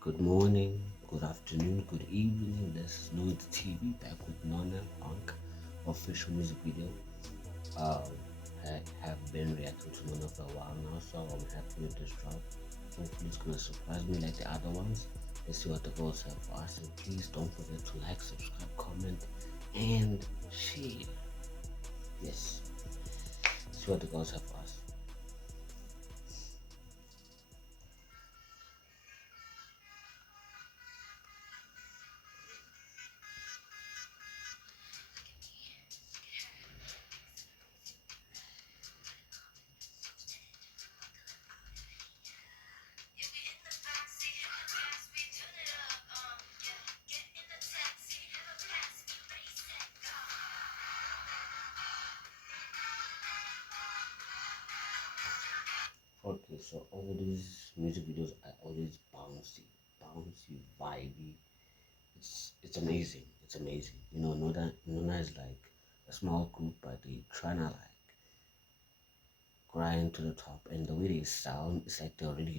Good morning, good afternoon, good evening. This is NONA TV back with NONA HONK official music video. Um, I have been reacting to NONA for a while now, so I'm happy with this drop. Hopefully, it's gonna surprise me like the other ones. Let's see what the girls have for us, and please don't forget to like, subscribe, comment, and share. Yes, see what the girls have for us. Okay, so all these music videos are always bouncy, vibey. It's amazing. It's amazing. Nona is like a small group, but they tryna like grind to the top, and the way they sound, it's like they're already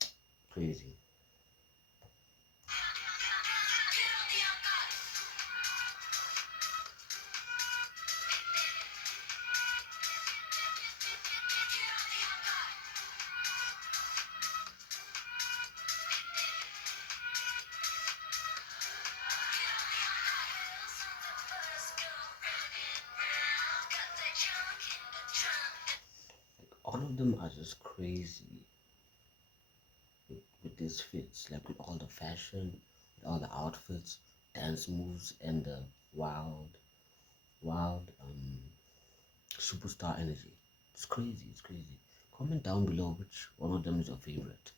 there. Crazy. All of them are just crazy with these fits, like with all the fashion, with all the outfits, dance moves, and the wild superstar energy. It's crazy. It's crazy. Comment down below which one of them is your favorite.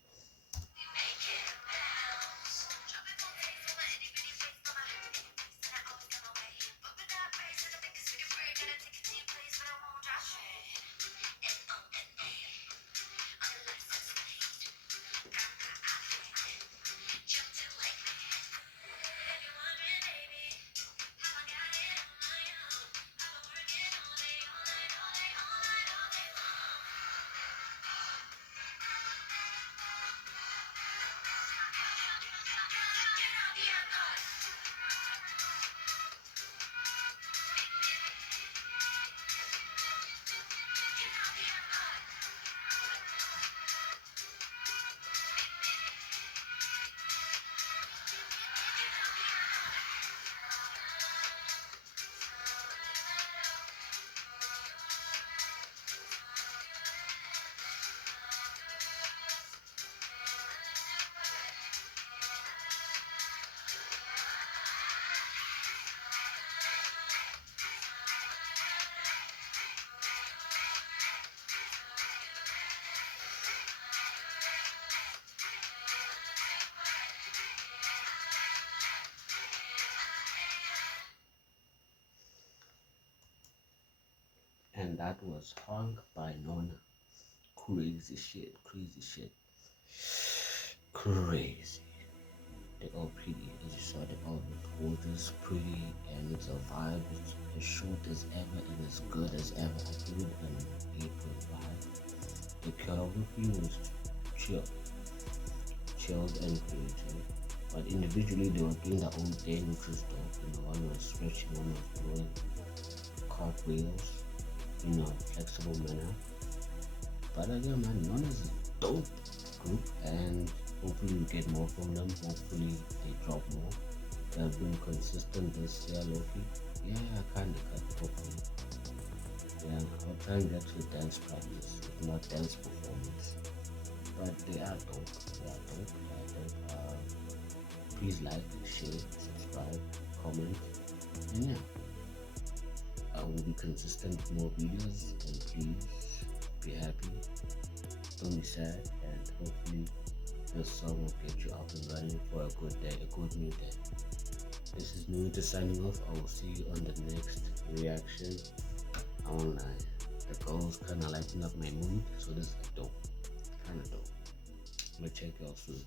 And that was HONK by NONA. Crazy shit, crazy shit, crazy. They're all pretty, as you saw, they all look gorgeous, pretty, and it's a vibe. It's as short as ever and as good as ever. I give it an 8.5. The choreography was chilled and creative, but individually they were doing their own thing, which was dope. One was stretching, one was doing cartwheels, flexible manner. But again, man, NONA is a dope group, and hopefully we get more from them. Hopefully they drop more. They have been consistent this year, Loki. Yeah, kind of cut. Hopefully, yeah. I'll try and get to dance practice, if not dance performance. But they are dope. They are dope. They are dope. Please like, share, subscribe, comment, and yeah. I will be consistent with more videos, and please be happy, don't be sad, and hopefully this song will get you up and running for a good day, a good new day. This is NONA signing off. I will see you on the next reaction. I won't lie, the girls kind of lighten up my mood, so this is dope, kind of dope. I'm gonna check y'all soon.